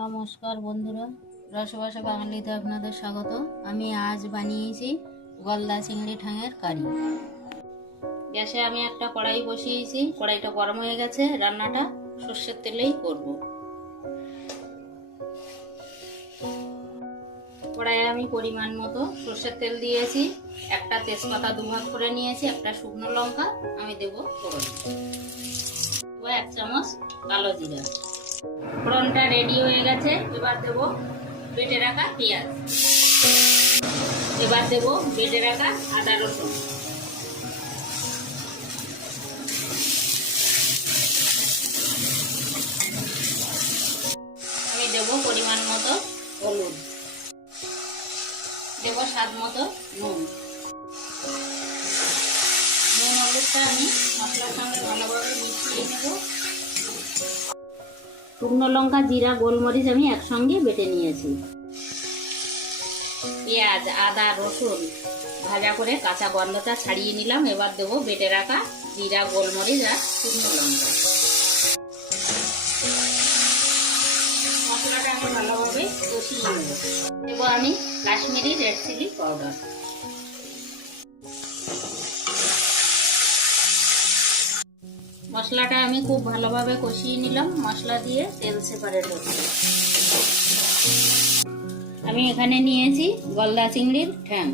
নমস্কার বন্ধুরা, রসবাসা বাঙালিতে আপনাদের স্বাগত। আমি আজ বানিয়েছি গলদা চিংড়ি ঠাঙের কারি। গ্যাসে আমি একটা কড়াই বসিয়েছি, কড়াইটা গরম হয়ে গেছে, রান্নাটা সর্ষের তেলেই করব। কড়াইয়ে আমি পরিমাণ মতো সর্ষের তেল দিয়েছি, একটা তেজপাতা দুভাগ করে নিয়েছি, একটা শুকনো লঙ্কা, আমি দেবো ফোড়ন। এক চামচ কালো জিরা। ফোড়নটা রেডি হয়ে গেছে। এবার দেবো বেটে রাখা পেঁয়াজ। এবার দেবো বেটে রাখা আদা রসুন। আমি দেবো পরিমাণ মতো হলুদ। দেবো স্বাদ মতো নুন। নুন হলুদটা আমি মশলার সঙ্গে ভালোভাবে মিশিয়ে নেব। শুকনো লঙ্কা, জিরা, গোলমরিচ আমি একসঙ্গে বেটে নিয়েছি। পেঁয়াজ, আদা, রসুন ভাজা করে কাঁচা গন্ধটা ছাড়িয়ে নিলাম। এবার দেবো বেটে রাখা জিরা, গোলমরিচ আর শুকনো লঙ্কা। মশলাটা আমি ভালোভাবে কষিয়ে নেব। দেবো আমি কাশ্মীরি রেড চিলি পাউডার। মশলাটা আমি খুব ভালোভাবে কষিয়ে নিলাম। মশলা দিয়ে তেল সেপারেট হচ্ছে আমি এখানে নিয়েছি গলদা চিংড়ির ঠ্যাং।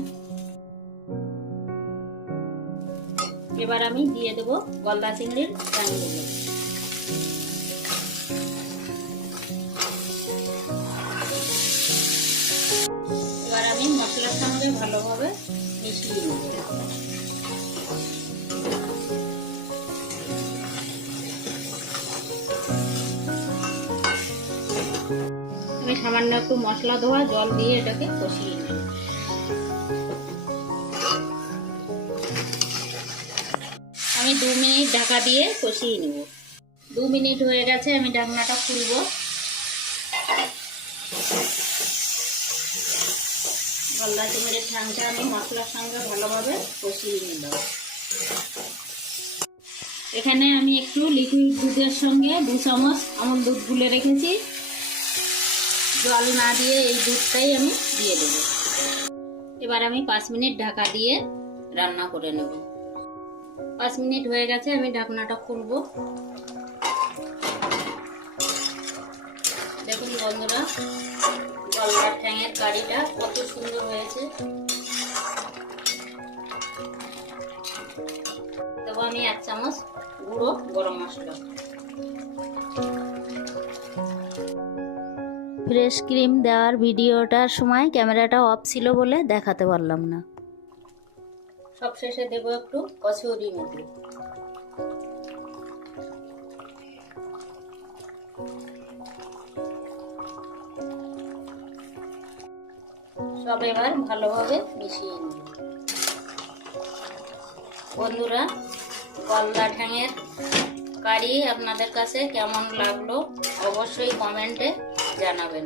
এবার আমি দিয়ে দেবো গলদা চিংড়ির ঠ্যাংগুলো। এবার আমি মশলার সঙ্গে ভালোভাবে মিশিয়ে নেব আমি সামান্য একটু মশলা ধোয়া, জল দিয়ে এটাকে কষিয়ে নিই। আমি দু মিনিট ঢাকা দিয়ে কষিয়ে নেব। দু মিনিট হয়ে গেছে, আমি ঢাকনাটা খুলব। গলদা চিংড়ির ঠাংটা আমি মশলার সঙ্গে ভালোভাবে কষিয়ে নিলাম এখানে আমি একটু লিকুইড দুধের সঙ্গে দু চামচ আমল দুধ গুলে রেখেছি। জল না দিয়ে এই দুধটাই আমি দিয়ে দেবো। এবার আমি পাঁচ মিনিট ঢাকা দিয়ে রান্না করে নেব। পাঁচ মিনিট হয়ে গেছে, আমি ঢাকনাটা খুলব। দেখুন বন্ধুরা গলদার ঠ্যাঙের কারিটা কত সুন্দর হয়েছে। দেবো আমি এক চামচ গুঁড়ো গরম মশলা। ফ্রেশ ক্রিম দেওয়ার ভিডিওটার সময় ক্যামেরাটা অফ ছিল বলে দেখাতে পারলাম না। সব শেষে দেবো একটু কচুরি মেথি। সব এবার ভালোভাবে মিশিয়ে বন্ধুরা, গলদা ঠ্যাঙের কারি আপনাদের কাছে কেমন লাগল অবশ্যই কমেন্টে জানাবেন।